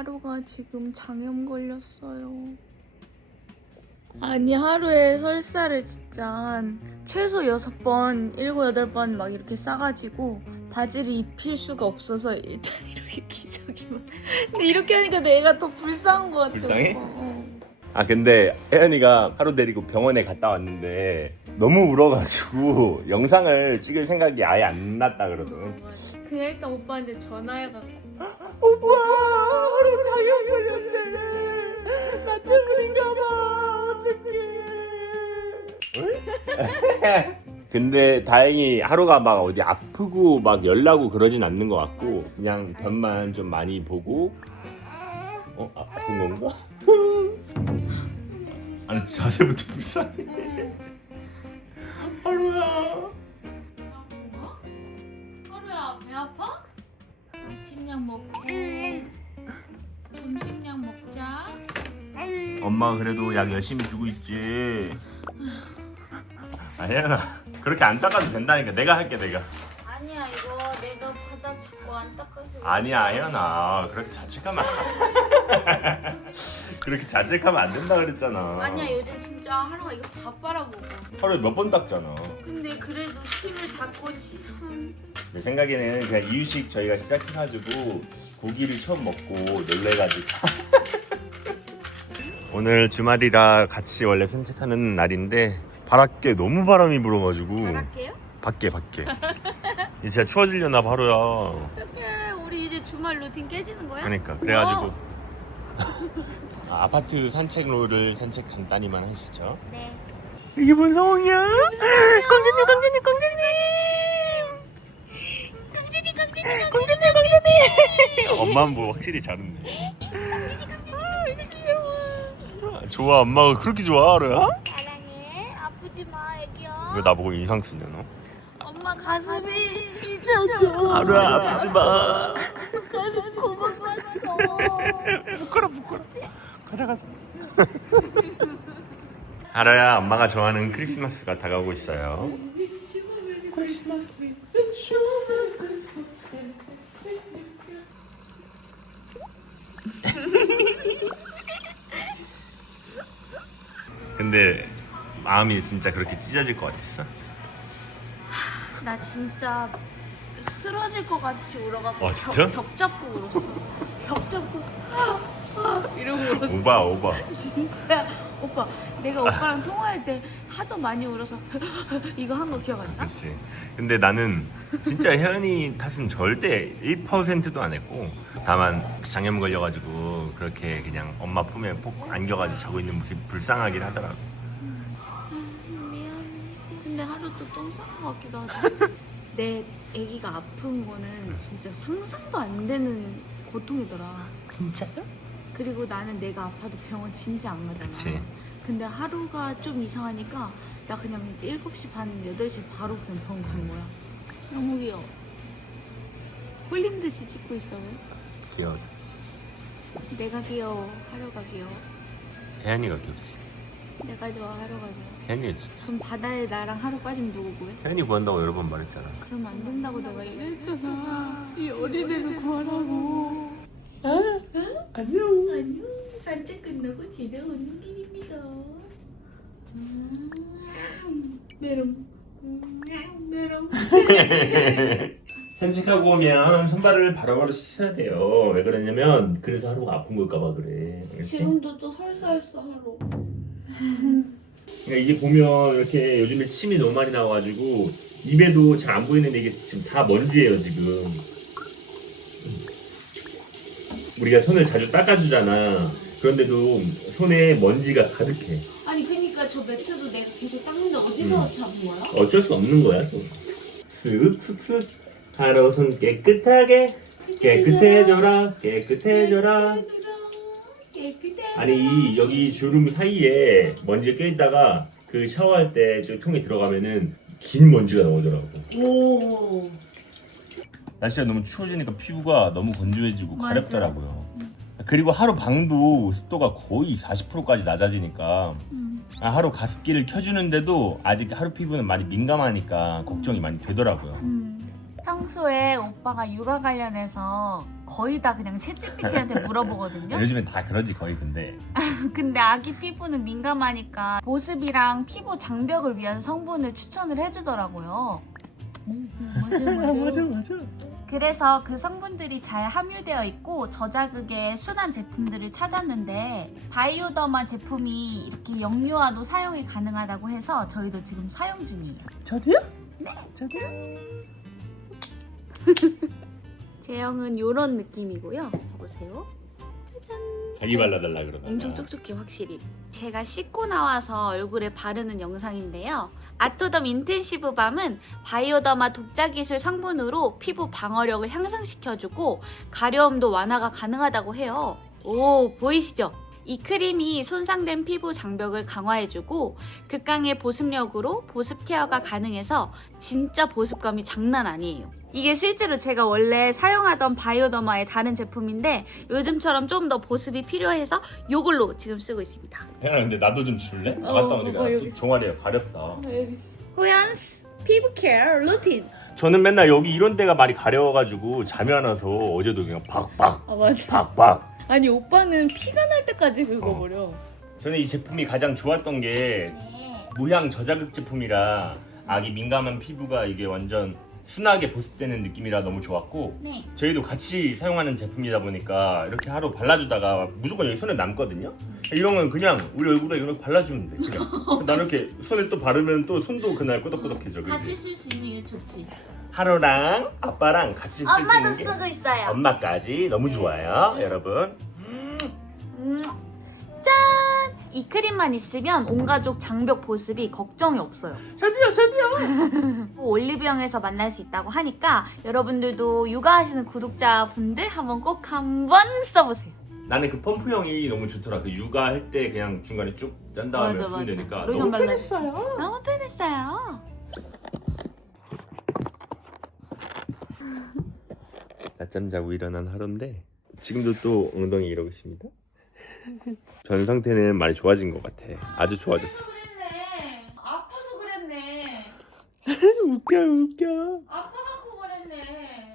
하루가 지금 장염 걸렸어요. 아니 하루에 설사를 진짜 한 최소 6번, 7, 8번 막 이렇게 싸가지고 바지를 입힐 수가 없어서 일단 이렇게 기저귀만. 근데 이렇게 하니까 내가 더 불쌍한 것 같아. 불쌍해? 오빠. 아 근데 혜연이가 하루 데리고 병원에 갔다 왔는데 너무 울어가지고 영상을 찍을 생각이 아예 안 났다 그러더니. 맞아. 그냥 일단 오빠한테 전화해갖고 오빠 하루 장염 걸렸대. 나 때문인가봐. 어떡해. 근데 다행히 하루가 막 어디 아프고 막 열나고 그러진 않는 것 같고 그냥 변만 좀 많이 보고 아픈 건가? 아니 자세부터 불쌍해. 하루야. 하루야 배 아파? 아침약 먹고 점심약 먹자. 엄마가 그래도 약 열심히 주고 있지. 혜연아 그렇게 안 닦아도 된다니까. 내가 할게 내가. 아니야 이거 내가 바닥 자꾸 안 닦아서. 아니야 혜연아 그렇게 자책하면 그렇게 자책하면 안 된다 그랬잖아. 아니야 요즘 진짜 하루가 이거 다 빨아먹어. 하루에 몇 번 닦잖아. 근데 그래도 침을 닦고 싶은. 내 생각에는 그냥 이유식 저희가 시작해가지고 고기를 처음 먹고 놀래가지고 오늘 주말이라 같이 원래 산책하는 날인데 밖에 너무 바람이 불어가지고 잘할게요? 밖에 이제 진짜 추워지려나 바로야. 어떡해 우리 이제 주말 루틴 깨지는 거야? 그러니까 그래가지고 아파트 산책로를 산책 간단히만 하시죠. 네. 이게 뭔 상황이야? 광준님 엄마는 뭐 확실히 잘했네. 이거 귀여워. 좋아 엄마가 그렇게 좋아 하루야? 사랑해. 아프지 마 애기야. 왜 나보고 인상 쓰냐 너? 엄마 가슴이 찢어져. 하루야 아프지 마. 가슴 고마웠어. 부끄러. 가자. 하루야 엄마가 좋아하는 크리스마스가 다가오고 있어요. 근데 마음이 진짜 그렇게 찢어질 것 같았어? 나 진짜 쓰러질 것 같이 울어갖고 진짜? 벽 잡고 울었어. 벽 잡고 이러고 울었어. 오바. 진짜 오빠 내가 오빠랑 통화할 때 하도 많이 울어서 이거 한 거 기억 안 나? 그렇지. 근데 나는 진짜 혜연이 탓은 절대 1%도 안 했고 다만 장염 걸려가지고 그렇게 그냥 엄마 품에 꼭 안겨가지고 자고 있는 모습이 불쌍하긴 하더라고. 미안해. 근데 하루도 똥 싼 것 같기도 하다. 내 아기가 아픈 거는 진짜 상상도 안 되는 고통이더라. 진짜요? 그리고 나는 내가 아파도 병원 진짜 안 가잖아. 그치. 근데 하루가 좀 이상하니까 나 그냥 7시 반, 8시에 바로 그냥 병원 가는 거야. 너무 귀여워. 홀린 듯이 찍고 있어. 왜? 귀여워서. 내가 귀여워. 하루가 귀여워. 혜연이가 귀엽지. 내가 좋아. 하루가 좋아. 혜연이가 좋지. 그럼 바다에 나랑 하루 빠지면 누구 구해? 혜연이 구한다고 여러 번 말했잖아. 그러면 안 된다고 내가 얘기했잖아. 이 어린애를 구하라고. 안녕. 산책 끝나고 집에 오는 길입니다. 메롱. 메롱. 산책하고 오면 손발을 바로바로 씻어야 돼요. 왜 그러냐면 그래서 하루가 아픈 걸까봐 그래. 알겠지? 지금도 또 설사했어 하루. 그러니까 이게 보면 이렇게 요즘에 침이 너무 많이 나와가지고 입에도 잘 안 보이는데 이게 지금 다 먼지예요 지금. 우리가 손을 자주 닦아주잖아. 그런데도 손에 먼지가 가득해. 아니 그니까 저 매트도 내가 계속 닦는데 어디서 잡은 거야? 어쩔 수 없는 거야 또. 슥슥슥 하루 손 깨끗하게 깨끗해져라. 깨끗해. 아니 여기 주름 사이에 먼지가 껴있다가 그 샤워할 때 저 통에 들어가면은 긴 먼지가 나오더라고. 오. 날씨가 너무 추워지니까 피부가 너무 건조해지고 맞아. 가렵더라고요. 그리고 하루 방도 습도가 거의 40%까지 낮아지니까 하루 가습기를 켜주는데도 아직 하루 피부는 많이 민감하니까 걱정이 많이 되더라고요. 평소에 오빠가 육아 관련해서 거의 다 그냥 챗GPT한테 물어보거든요. 요즘엔 다 그러지 거의 근데. 근데 아기 피부는 민감하니까 보습이랑 피부 장벽을 위한 성분을 추천을 해주더라고요. 맞아. 그래서 그 성분들이 잘 함유되어 있고 저자극의 순한 제품들을 찾았는데 바이오더마 제품이 이렇게 영유아도 사용이 가능하다고 해서 저희도 지금 사용 중이에요. 저도요? 네. 저도요? 제형은 이런 느낌이고요. 봐보세요. 자기 발라달라 그러나. 엄청 촉촉해 확실히. 제가 씻고 나와서 얼굴에 바르는 영상인데요. 아토덤 인텐시브 밤은 바이오더마 독자 기술 성분으로 피부 방어력을 향상시켜주고 가려움도 완화가 가능하다고 해요. 오, 보이시죠? 이 크림이 손상된 피부 장벽을 강화해주고 극강의 보습력으로 보습 케어가 가능해서 진짜 보습감이 장난 아니에요. 이게 실제로 제가 원래 사용하던 바이오더마의 다른 제품인데 요즘처럼 좀 더 보습이 필요해서 이걸로 지금 쓰고 있습니다. 혜연아 근데 나도 좀 줄래? 어, 나갔다 오니까 여기 있어. 종아리가 가렵다. 호연스 피부 케어 루틴. 저는 맨날 여기 이런 데가 많이 가려워가지고 잠이 안 와서 어제도 그냥 박박 아 맞아. 박박. 아니 오빠는 피가 날 때까지 긁어버려. 저는 이 제품이 가장 좋았던 게 무향 저자극 제품이라 아기 민감한 피부가 이게 완전 순하게 보습되는 느낌이라 너무 좋았고 네. 저희도 같이 사용하는 제품이다 보니까 이렇게 하루 발라주다가 무조건 여기 손에 남거든요. 이런 건 그냥 우리 얼굴에 이렇게 발라주면 돼 그냥. 나는 이렇게 손에 또 바르면 또 손도 그날 끄덕끄덕해져. 같이 그치? 쓸 수 있는 게 좋지. 하루랑 아빠랑 같이 쓸 수 엄마도 있는 게 쓰고 있어요. 엄마까지 너무 좋아요 여러분. 짠! 이 크림만 있으면 온 가족 장벽 보습이 걱정이 없어요. 저도요. 올리브영에서 만날 수 있다고 하니까 여러분들도 육아하시는 구독자분들 한번 꼭 한번 써보세요. 나는 그 펌프형이 너무 좋더라. 그 육아할 때 그냥 중간에 쭉 짠 다음에 맞아, 쓰면 맞아. 되니까 로션 너무 발라주- 편했어요. 너무 편했어요. 낮잠 자고 일어난 하루인데 지금도 또 엉덩이 이러고 있습니다. 전 상태는 많이 좋아진 것 같아. 아주 좋아졌어. 그랬네. 아파서 그랬네. 웃겨. 아파갖고 그랬네.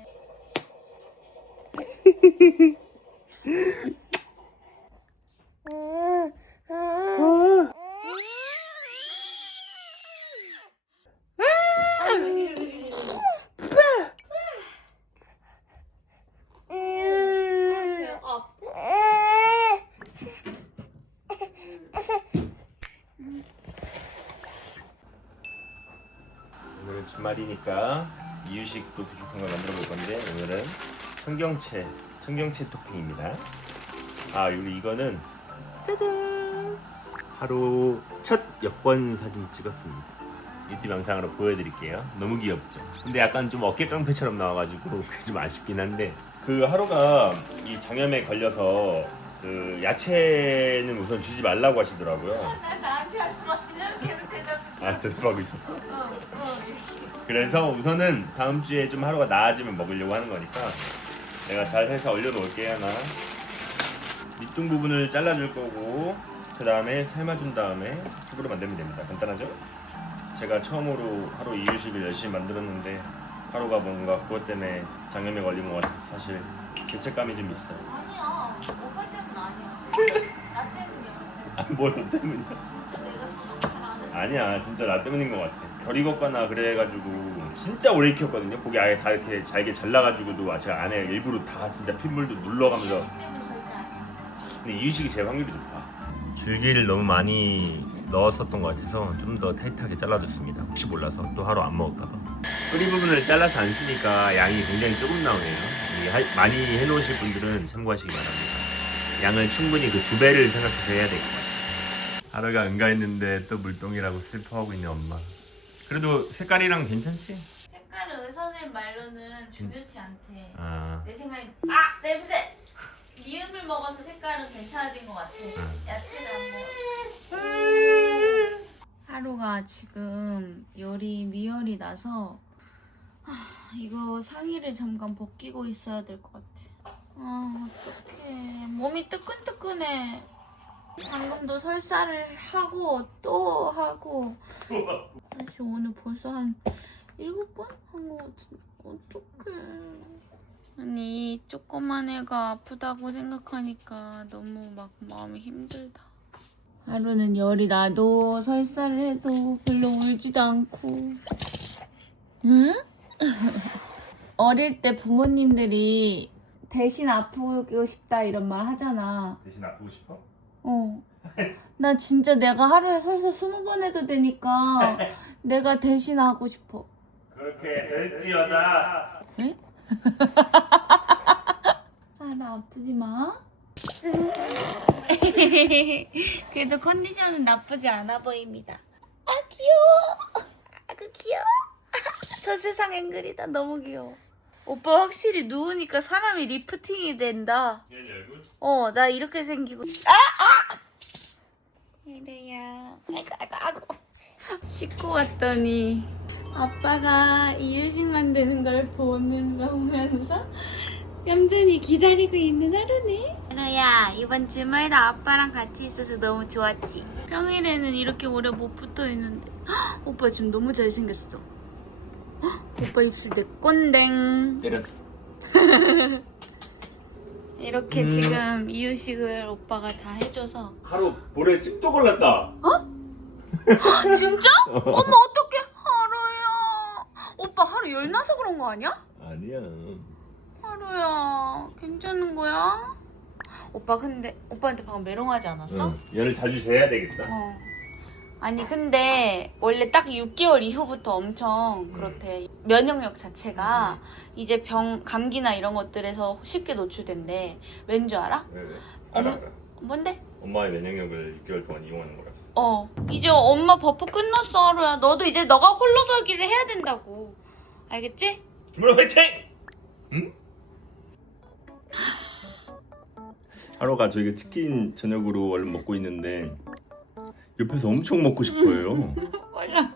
오늘은 주말이니까 이유식도 부족한 걸 만들어 볼 건데 오늘은 청경채 토핑입니다. 아 우리 이거는 짜잔 하루 첫 여권 사진 찍었습니다. 유튜브 영상으로 보여드릴게요. 너무 귀엽죠? 근데 약간 좀 어깨 깡패처럼 나와가지고 그게 좀 아쉽긴 한데 그 하루가 이 장염에 걸려서 그 야채는 우선 주지 말라고 하시더라고요. 나한테 하지 마. 계속 대답. 아 대답하고 있었어. 그래서 우선은 다음 주에 좀 하루가 나아지면 먹으려고 하는 거니까 내가 잘 해서 얼려놓을게 하나. 밑둥 부분을 잘라줄 거고 그 다음에 삶아준 다음에 튀으로 만들면 됩니다. 간단하죠? 제가 처음으로 하루 이유식을 열심히 만들었는데 하루가 뭔가 그것 때문에 장염에 걸린 것 같아서 사실 죄책감이 좀 있어요. 아니야. 오빠 때문 아니야. 나 때문이야. 뭘 너 때문이야? 진짜 내가 소독 잘안 해. 아니야 진짜 나 때문인 것 같아. 덜 익었거나 그래가지고 진짜 오래 익혔거든요. 고기 아예 다 이렇게 잘게 잘라가지고도 제가 안에 일부러 다 진짜 핏물도 눌러가면서. 이유식 때문 절대 아니야. 근데 이유식이 제일 확률이 높아. 줄기를 너무 많이 넣었었던 것 같아서 좀 더 타이트하게 잘라줬습니다. 혹시 몰라서 또 하루 안 먹을까봐. 뿌리 부분을 잘라서 안 쓰니까 양이 굉장히 조금 나오네요. 많이 해놓으실 분들은 참고하시기 바랍니다. 양을 충분히 그 2배를 생각해서 해야 될 것 같아요. 하루가 응가했는데 또 물동이라고 슬퍼하고 있는 엄마. 그래도 색깔이랑 괜찮지? 색깔은 의사 선생님 말로는 중요치 않대. 아, 내 생각에 냄새! 미음을 먹어서 색깔은 괜찮아진 것 같아. 야채를 안 먹어. 하루가 지금 열이 미열이 나서 이거 상의를 잠깐 벗기고 있어야 될 것 같아. 어떡해. 몸이 뜨끈뜨끈해. 방금도 설사를 하고 또 하고 사실 오늘 벌써 한 7번 한 거 같은데 어떡해. 아니 조그만 애가 아프다고 생각하니까 너무 막 마음이 힘들다. 하루는 열이 나도 설사를 해도 별로 울지도 않고. 응? 어릴 때 부모님들이 대신 아프고 싶다 이런 말 하잖아. 대신 아프고 싶어? 어. 나 진짜 내가 하루에 설사 20번 해도 되니까 내가 대신 하고 싶어. 그렇게 될지어다. 응? 하루 아프지 마. 그래도 컨디션은 나쁘지 않아 보입니다. 아 귀여워. 아그 귀여워. 저 세상 앵글이다. 너무 귀여워. 오빠 확실히 누우니까 사람이 리프팅이 된다. 얘 얼굴? 나 이렇게 생기고. 이래야. 아이고. 씻고 왔더니 아빠가 이유식 만드는 걸 보면서 얌전히 기다리고 있는 하루네. 하루야, 이번 주말도 아빠랑 같이 있어서 너무 좋았지? 평일에는 이렇게 오래 못 붙어 있는데. 헉, 오빠 지금 너무 잘생겼어. 헉, 오빠 입술 내 건댕. 때렸어. 이렇게 지금 이유식을 오빠가 다 해줘서. 하루 볼에 칩도 골랐다. 진짜? 어머 어떡해 하루야. 오빠 하루 열 나서 그런 거 아니야? 아니야. 하루야 괜찮은 거야? 오빠 근데 오빠한테 방금 메롱하지 않았어? 응. 열을 자주 재야 되겠다. 아니 근데 원래 딱 6개월 이후부터 엄청 그렇대. 면역력 자체가 이제 감기나 이런 것들에서 쉽게 노출된대. 왠 줄 알아? 왜? 어머. 알아. 뭔데? 엄마의 면역력을 6개월 동안 이용하는 거라서. 이제 엄마 버프 끝났어 하루야. 너도 이제 너가 홀로서기를 해야 된다고. 알겠지? 김우라 화이팅! 응? 하루가 저희가 치킨 저녁으로 얼른 먹고 있는데 옆에서 엄청 먹고 싶어요. 맞아.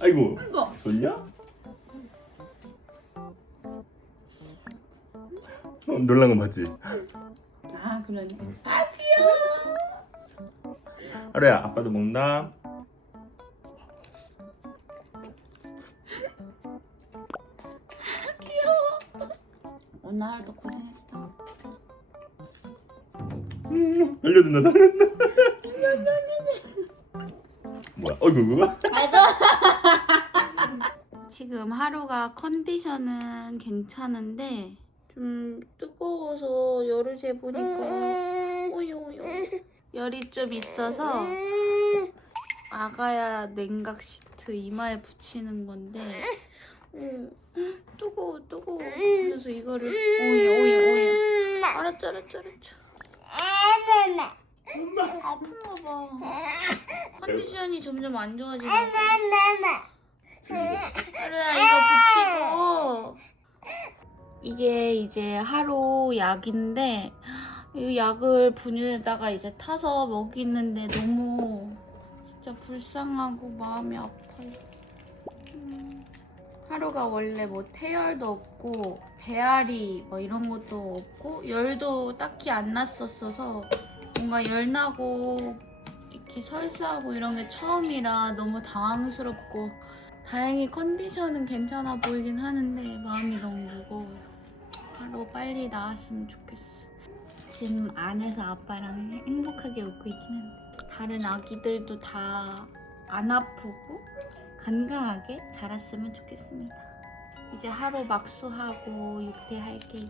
아이고. 이거. 좋냐? 놀란 거 맞지? 아 그러네. 아 귀여워. 하루야 아빠도 먹나? 오늘 하루도 고생했어. 알려준다 알려준다. 뭐야? 어이구. 지금 하루가 컨디션은 괜찮은데 좀 뜨거워서 열을 재보니까 오요오요 열이 좀 있어서 아가야 냉각 시트 이마에 붙이는 건데 뜨거워 그래서 이거를 오야 알았죠 아픈가 봐. 컨디션이 점점 안 좋아지나 봐. 하루야 이거 붙이고. 이게 이제 하루 약인데 이 약을 분유에다가 이제 타서 먹이는데 너무 진짜 불쌍하고 마음이 아파요. 하루가 원래 뭐 태열도 없고 배앓이 뭐 이런 것도 없고 열도 딱히 안 났었어서 뭔가 열 나고 이렇게 설사하고 이런 게 처음이라 너무 당황스럽고 다행히 컨디션은 괜찮아 보이긴 하는데 마음이 너무 무거워요. 하루 빨리 나았으면 좋겠어. 지금 안에서 아빠랑 행복하게 웃고 있긴 한데 다른 아기들도 다 안 아프고 건강하게 자랐으면 좋겠습니다. 이제 하루 막수하고 육퇴할게요.